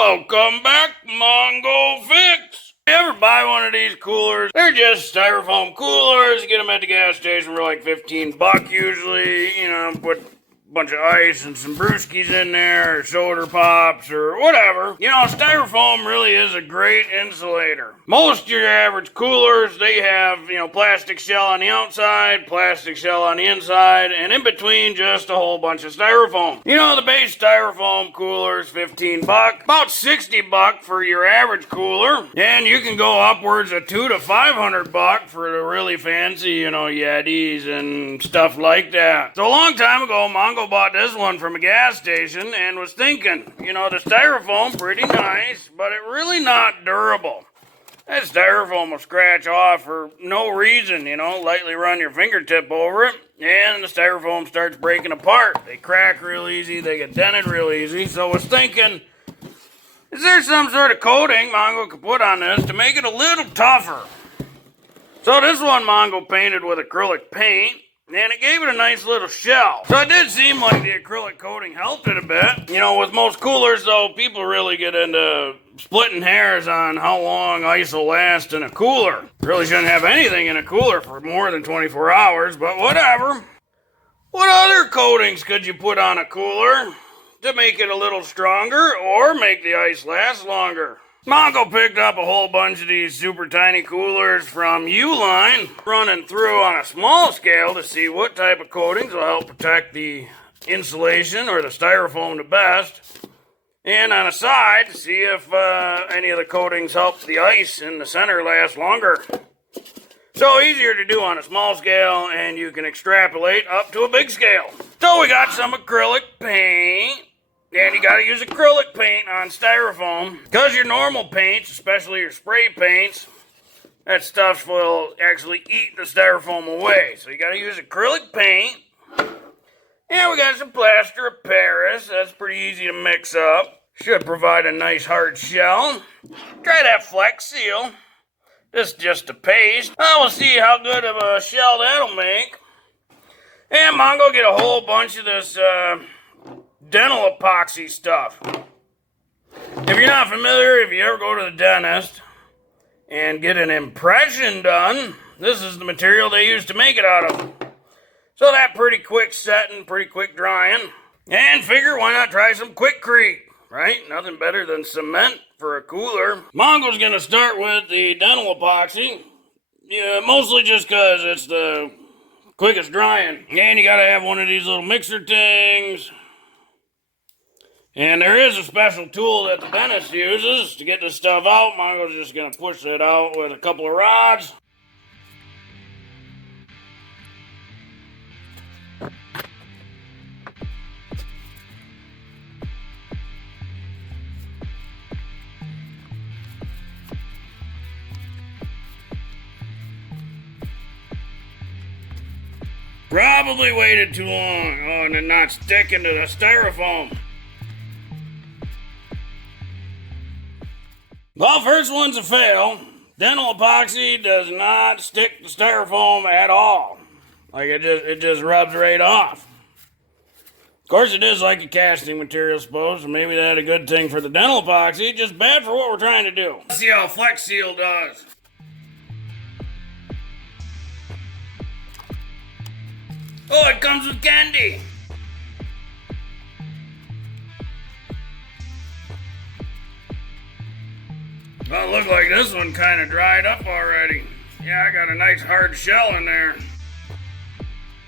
Welcome back, Mongo Fix! You ever buy one of these coolers? They're just styrofoam coolers. You get them at the gas station for like 15 bucks usually. You know, put a bunch of ice and some brewskis in there, or soda pops, or whatever. You know, styrofoam really is a great insulator. Most of your average coolers, they have, plastic shell on the outside, plastic shell on the inside, and in between just a whole bunch of styrofoam. You know, the base styrofoam cooler is 15 bucks, about 60 bucks for your average cooler, and you can go upwards of 200 to 500 bucks for the really fancy, Yetis and stuff like that. So a long time ago, Mongo bought this one from a gas station and was thinking, the styrofoam pretty nice, but it really not durable. That styrofoam will scratch off for no reason, lightly run your fingertip over it, and the styrofoam starts breaking apart. They crack real easy, they get dented real easy, so I was thinking, is there some sort of coating Mongo could put on this to make it a little tougher? So this one Mongo painted with acrylic paint, and it gave it a nice little shell. So it did seem like the acrylic coating helped it a bit. With most coolers, though, people really get into splitting hairs on how long ice will last in a cooler. Really shouldn't have anything in a cooler for more than 24 hours, but whatever. What other coatings could you put on a cooler to make it a little stronger or make the ice last longer? Mongo picked up a whole bunch of these super tiny coolers from Uline, running through on a small scale to see what type of coatings will help protect the insulation or the styrofoam the best, and on the side to see if any of the coatings help the ice in the center last longer. So easier to do on a small scale, and you can extrapolate up to a big scale. So we got some acrylic paint. And you gotta use acrylic paint on styrofoam, because your normal paints, especially your spray paints, that stuff will actually eat the styrofoam away. So you gotta use acrylic paint. And we got some plaster of Paris. That's pretty easy to mix up. Should provide a nice hard shell. Try that Flex Seal. This is just a paste. We'll see how good of a shell that'll make. And Mongo get a whole bunch of this dental epoxy stuff. If you're not familiar, if you ever go to the dentist and get an impression done, this is the material they use to make it out of. So that pretty quick setting, pretty quick drying. And figure, why not try some Quickcrete, right? Nothing better than cement for a cooler. Mongo's gonna start with the dental epoxy. Yeah, mostly just because it's the quickest drying. And you gotta have one of these little mixer things. And there is a special tool that the dentist uses to get this stuff out. Mongo's just going to push it out with a couple of rods. Probably waited too long. Oh, and then not sticking to the styrofoam. Well, first one's a fail. Dental epoxy does not stick to styrofoam at all. Like it just rubs right off. Of course, it is like a casting material, I suppose, so maybe that's a good thing for the dental epoxy, just bad for what we're trying to do. Let's see how Flex Seal does. Oh, it comes with candy. Well, look like this one kind of dried up already. Yeah, I got a nice hard shell in there.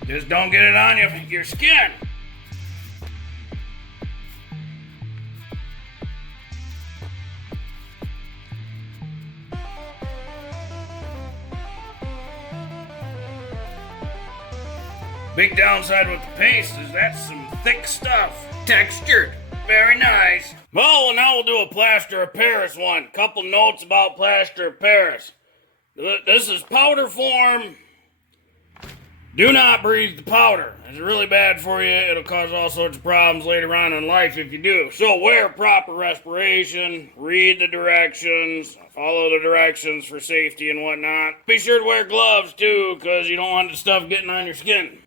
Just don't get it on your skin. Big downside with the paste is that's some thick stuff. Textured. Very nice. Well, now we'll do a plaster of Paris one. Couple notes about plaster of Paris. This is powder form. Do not breathe the powder. It's really bad for you. It'll cause all sorts of problems later on in life if you do. So wear proper respiration, read the directions, follow the directions for safety and whatnot. Be sure to wear gloves too, because you don't want the stuff getting on your skin.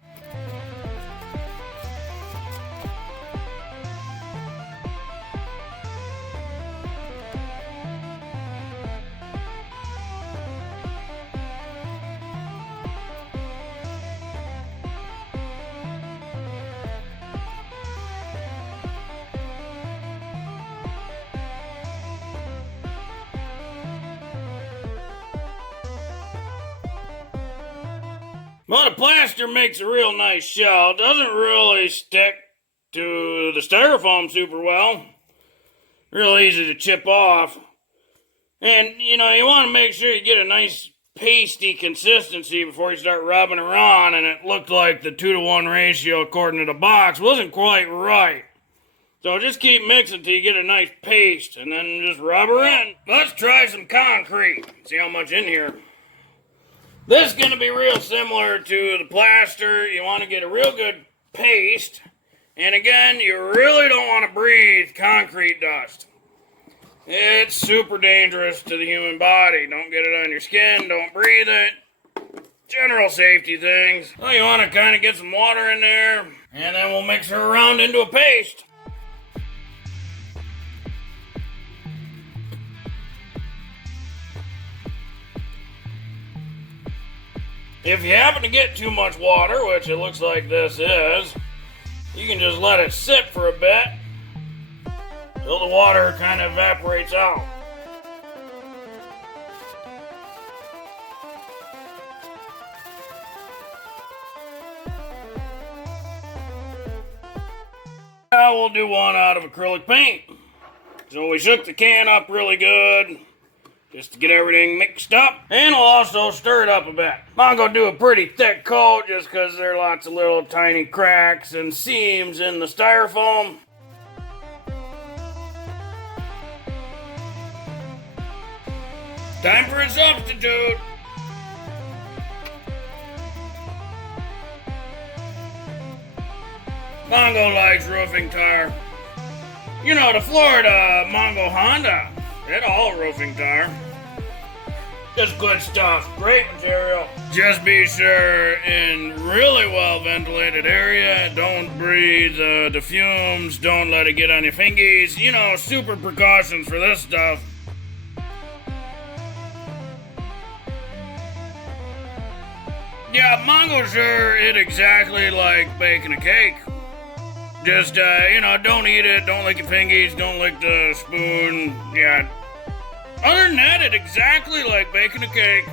Well, the plaster makes a real nice shell. It doesn't really stick to the styrofoam super well. Real easy to chip off. And, you want to make sure you get a nice pasty consistency before you start rubbing her on, and it looked like the 2-to-1 ratio according to the box wasn't quite right. So just keep mixing till you get a nice paste, and then just rub her in. Let's try some concrete. See how much in here. This is going to be real similar to the plaster. You want to get a real good paste. And again, you really don't want to breathe concrete dust. It's super dangerous to the human body. Don't get it on your skin. Don't breathe it. General safety things. Well, you want to kind of get some water in there. And then we'll mix her around into a paste. If you happen to get too much water, which it looks like this is, you can just let it sit for a bit till the water kind of evaporates out. Now we'll do one out of acrylic paint. So we shook the can up really good, just to get everything mixed up. And we'll also stir it up a bit. I'm going to do a pretty thick coat just because there are lots of little tiny cracks and seams in the styrofoam. Time for a substitute. Mongo likes roofing tar. You know, the Florida Mongo Honda, it's all roofing tar. Just good stuff, great material. Just be sure in really well ventilated area, don't breathe the fumes, don't let it get on your fingies. You know, super precautions for this stuff. Yeah, Mongo sure it exactly like baking a cake. Just, don't eat it, don't lick your fingies, don't lick the spoon, yeah. Other than that, it's exactly like baking a cake.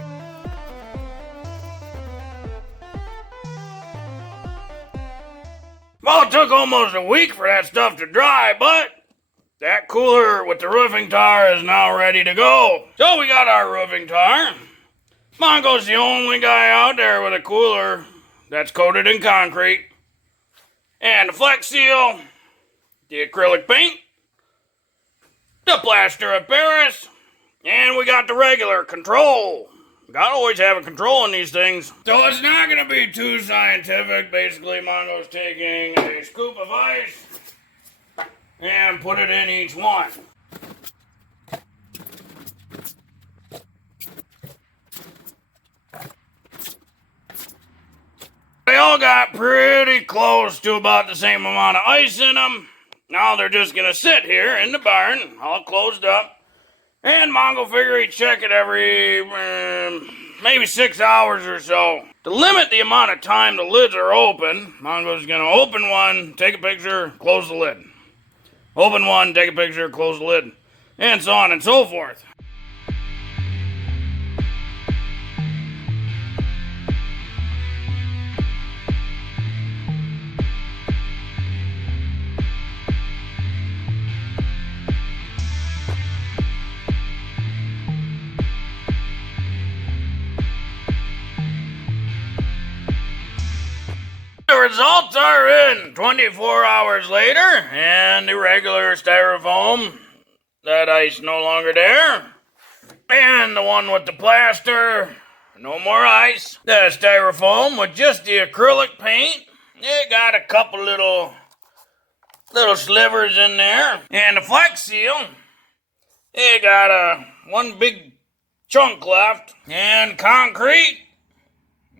Well, it took almost a week for that stuff to dry, but that cooler with the roofing tar is now ready to go. So we got our roofing tar. Mongo's the only guy out there with a cooler that's coated in concrete. And the Flex Seal, the acrylic paint, the plaster of Paris, and we got the regular control. Gotta always have a control in these things. So it's not gonna be too scientific. Basically, Mongo's taking a scoop of ice and put it in each one. They all got pretty close to about the same amount of ice in them. Now they're just going to sit here in the barn, all closed up. And Mongo figure he'd check it every maybe 6 hours or so. To limit the amount of time the lids are open, Mongo's going to open one, take a picture, close the lid. Open one, take a picture, close the lid. And so on and so forth. The results are in 24 hours later, and the regular styrofoam, that ice no longer there, and the one with the plaster, no more ice. The styrofoam with just the acrylic paint, it got a couple little slivers in there, and the Flex Seal, it got one big chunk left, and concrete,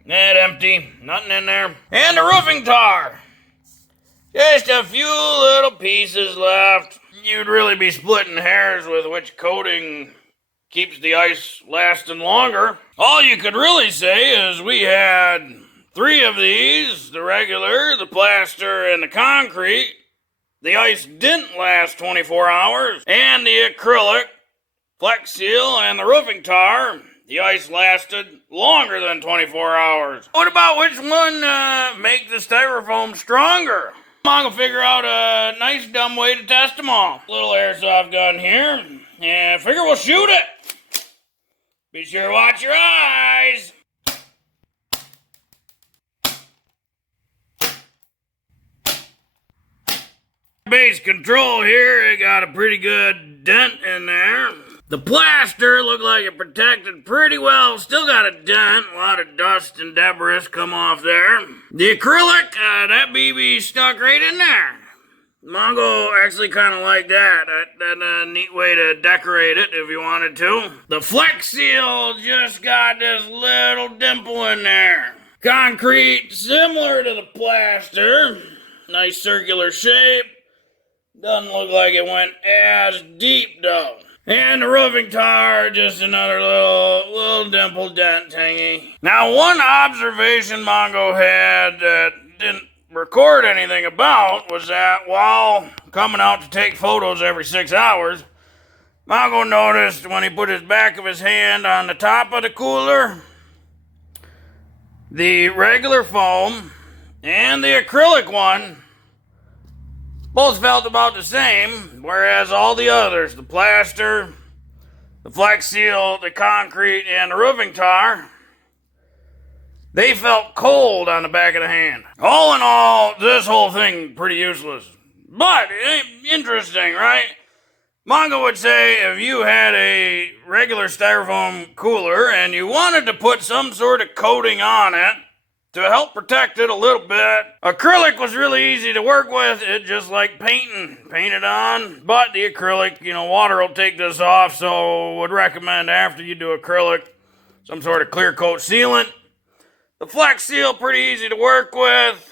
that empty, nothing in there. And the roofing tar, just a few little pieces left. You'd really be splitting hairs with which coating keeps the ice lasting longer. All you could really say is we had 3 of these, the regular, the plaster, and the concrete. The ice didn't last 24 hours. And the acrylic, Flex Seal, and the roofing tar, The ice lasted longer than 24 hours. What about which one make the styrofoam stronger? I'm gonna figure out a nice dumb way to test them all. Little airsoft gun here, and figure we'll shoot it. Be sure to watch your eyes. Base control here, it got a pretty good dent in there. The plaster looked like it protected pretty well. Still got a dent. A lot of dust and debris come off there. The acrylic, that BB stuck right in there. Mongo actually kind of like that. That's a neat way to decorate it if you wanted to. The Flex Seal just got this little dimple in there. Concrete, similar to the plaster. Nice circular shape. Doesn't look like it went as deep though. And the roofing tar, just another little dimple dent thingy. Now, one observation Mongo had that didn't record anything about was that while coming out to take photos every 6 hours, Mongo noticed when he put his back of his hand on the top of the cooler, the regular foam and the acrylic one both felt about the same, whereas all the others, the plaster, the Flex Seal, the concrete, and the roofing tar, they felt cold on the back of the hand. All in all, this whole thing pretty useless. But, interesting, right? Mongo would say if you had a regular styrofoam cooler and you wanted to put some sort of coating on it, to help protect it a little bit. Acrylic was really easy to work with. It just like painting. Paint it on. But the acrylic, water will take this off, so would recommend after you do acrylic, some sort of clear coat sealant. The Flex Seal, pretty easy to work with.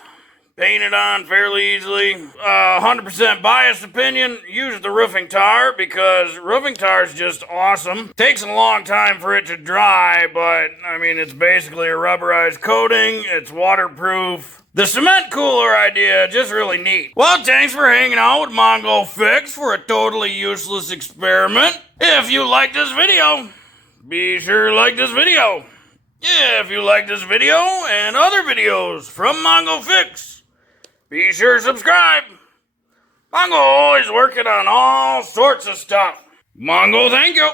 Paint it on fairly easily. 100% biased opinion, use the roofing tar because roofing tar is just awesome. Takes a long time for it to dry, but it's basically a rubberized coating. It's waterproof. The cement cooler idea, just really neat. Well, thanks for hanging out with Mongo Fix for a totally useless experiment. If you like this video, be sure to like this video. If you like this video and other videos from Mongo Fix, be sure to subscribe. Mongo always working on all sorts of stuff. Mongo, thank you.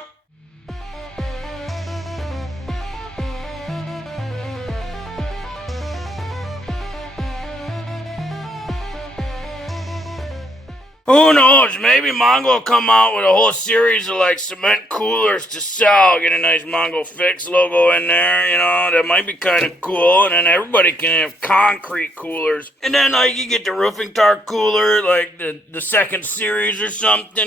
Who knows? Maybe Mongo will come out with a whole series of cement coolers to sell. Get a nice Mongo Fix logo in there, that might be kind of cool. And then everybody can have concrete coolers. And then you get the roofing tar cooler, like the second series or something.